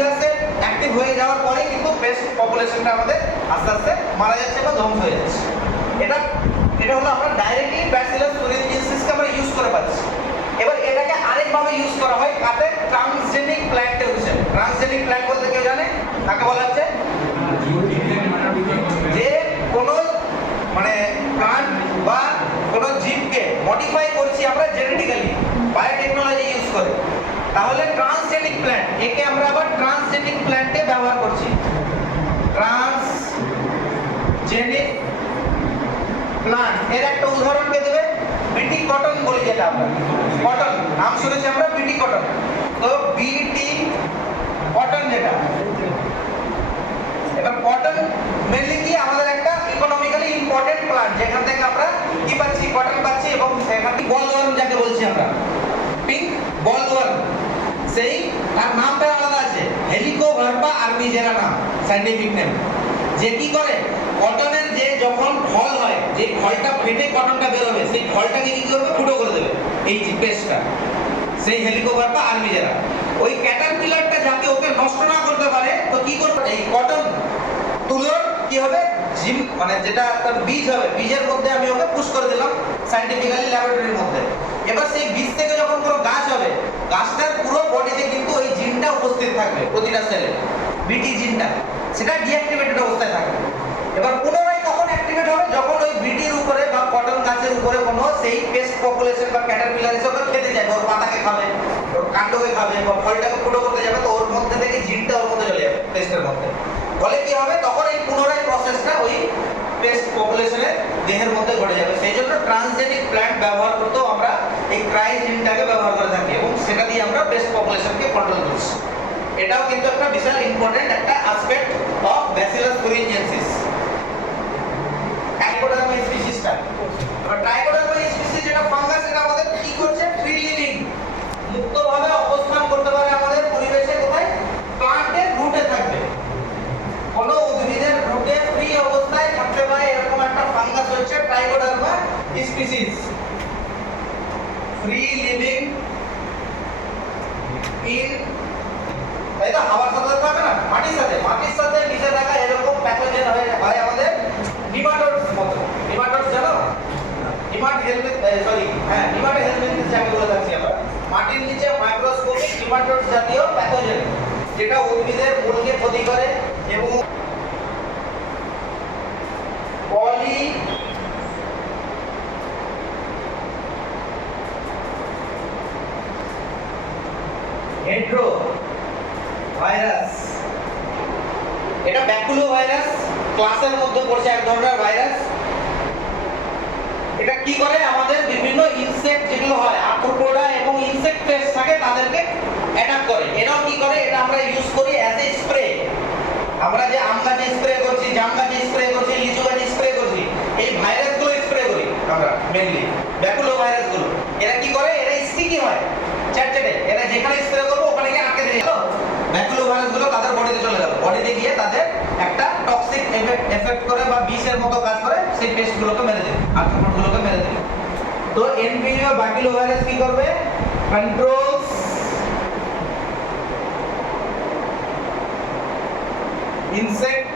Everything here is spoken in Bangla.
ব্যাসিলাসে অ্যাক্টিভ হয়ে যাওয়ার পরে কিন্তু পেস্ট পপুলেশনটা আমাদের আস্তে আস্তে মারা যাচ্ছে বা ধ্বংস হয়ে যাচ্ছে। এটা হলো আমরা ডাইরেক্টলি ব্যাসিলাস থুরিনজিয়েন্সিসকে আমরা ইউজ করে পাচ্ছি। এবার এটাকে আরেকভাবে ইউজ করা হয় কাতে ট্রান্সজেনিক প্ল্যান্টের হিসেবে। ট্রান্সজেনিক প্ল্যান্ট বলতে কেউ জানে কাকে বলা হচ্ছে? যে কোনো মানে প্লান্ট বা কোনো জীবকে মডিফাই করছি আমরা জেনেটিক্যালি বায়োটেকনোলজি ইউজ করে, তাহলে ট্রান্সজেনিক প্ল্যান্ট, একে আমরা আবার ট্রান্সজেনিক প্ল্যান্টে ব্যবহার করছি। ট্রান্সজেনিক প্লান্ট এর একটা উদাহরণ কে দেবে? বিটি কটন বলি যেটা আমরা, কটন নাম শুনেছি আমরা, বিটি কটন। তো বিটি কটন যেটা, এবার কটন মেনলি কি আমাদের একটা ইকোনমিক্যালি ইম্পর্টেন্ট প্লান্ট, যেখান থেকে আমরা কি পাচ্ছি? কটন পাচ্ছি, এবং সেখান থেকে বলওয়ার্ম যাকে বলছি আমরা, পিঙ্ক বলওয়ার্ম, সেই তার নামটা আলাদা আছে, হেলিকোভার্পা আর্মিজেরা নাম সায়েন্টিফিক নেম। যে কি করে কটনের যে যখন ফল হয়, যে ফলটা ফেটে কটনটা বের হবে, সেই ফলটাকে কি করবে? ফুটো করে দেবে এই যে পেস্টটা, সেই হেলিকোভার্পা আর্মিজেরা। ওই ক্যাটারপিলারটা যাতে ওকে নষ্ট না করতে পারে, তো কি করবে? এই কটন তুলোর কি হবে? জিম মানে যেটা তার বীজ হবে, বীজের মধ্যে আমি ওকে পুশ করে দিলাম সায়েন্টিফিক্যালি ল্যাবরেটরির মধ্যে। এবার সেই বীজ থেকে যখন কোনো গাছ হবে, গাছটার পুরো বডিতে কিন্তু ওই জিনটা উপস্থিত থাকবে, প্রতিটা সেলে বিটি জিনটা, সেটা ডিঅ্যাক্টিভেটেড অবস্থায় থাকবে। এবার পুনরায় কখন অ্যাক্টিভেট হবে? যখন ওই বিটির উপরে বা কটন গাছের উপরে কোনো সেই পেস্ট পপুলেশন বা ক্যাটারপিলার এসে ওকে খেতে যাবে, ওর পাতাকে খাবে, ওর কাণ্ডকে খাবে, বা ফলটাকে ফুটো করতে যাবে, তো ওর মধ্যে থেকে জিনটা ওর মধ্যে চলে যাবে পেস্টের মধ্যে। ফলে কি হবে? তখন এই পুনরায় প্রসেসটা ওই পেস্ট পপুলেশনের দেহের মধ্যে ঘটে যাবে। সেই জন্য ট্রান্সজেনিক প্ল্যান্ট ব্যবহার করতেও আমরা এই ক্রাই জিনটাকে ব্যবহার করে থাকি, এবং সেটা দিয়ে আমরা পেস্ট পপুলেশনকে কন্ট্রোল করছি। এটাও কিন্তু একটা বিশাল ইম্পর্টেন্ট একটা অ্যাসপেক্ট অফ ব্যাসিলাস থুরিনজিয়েন্সিস। ট্রাইকোডার্মা স্পিসিসটা, এবার ট্রাইকোডার্মা স্পিসিস যেটা ফাঙ্গাস, এটা আমাদের কি করছে? ফ্রি লিভিং, মুক্তভাবে অবস্থান করতে পারে আমাদের পরিবেশে। কোথায়? প্লান্টের রুটে থাকবে, কোনো উদ্ভিদের রুটে ফ্রি অবস্থায় থাকতে পারে, এরকম একটা ফাঙ্গাস হচ্ছে Trichoderma species. Free living in, তাই তো হাওয়ার সাথে থাকে না, মাটির সাথে মিশে থাকা এরকম প্যাথোজেন হয় আমাদের নিমাটোডস মতো। নিমাটোডস জানো? নিমাটো হেলমিনথেস যাকে বলে থাকি আমরা, মাটির নিচে মাইক্রোস্কোপিক নিমাটোডস জাতীয় প্যাথোজেন, যেটা উদ্ভিদের মূলকে ক্ষতি করে এবং হেড্রো ভাইরাস, এটা ব্যাকুলো ভাইরাস ক্লাসের মধ্যে পড়ছে, এক ধরনের ভাইরাস। এটা কি করে? আমাদের বিভিন্ন ইনসেক্ট যেগুলো হয়, আর্থ্রোপোডা এবং ইনসেক্ট পেস্ট থাকে, তাদেরকে অ্যাটাক করে। এরাও কি করে? এটা আমরা ইউজ করি অ্যাজ এ স্প্রে। আমরা যে আম গাছে স্প্রে করছি, জাম গাছে স্প্রে করছি, লিচু গাছে স্প্রে করছি, এই ভাইরাসগুলো স্প্রে করি আমরা মেইনলি, ব্যাকুলো ভাইরাসগুলো। এরা কি করে? এরা স্টিকি হয়, চ্যাটচ্যাটে, এরা যেখানে স্প্রে করবো ওখানে গিয়ে আটকে দিয়ে গেল। ব্যাকুলো ভাইরাসগুলো তাদের বডিতে চলে গেল, বডিতে গিয়ে তাদের একটা টক্সিক এফেক্ট করে বা বিষের মতো কাজ করে, সেই পেস্টগুলোকে মেরে দেবে, আর্থ্রোপোডগুলোকে মেরে দেবে। তো এনপিভি বা ব্যাকুলো ভাইরাস কি করবে? Controls insect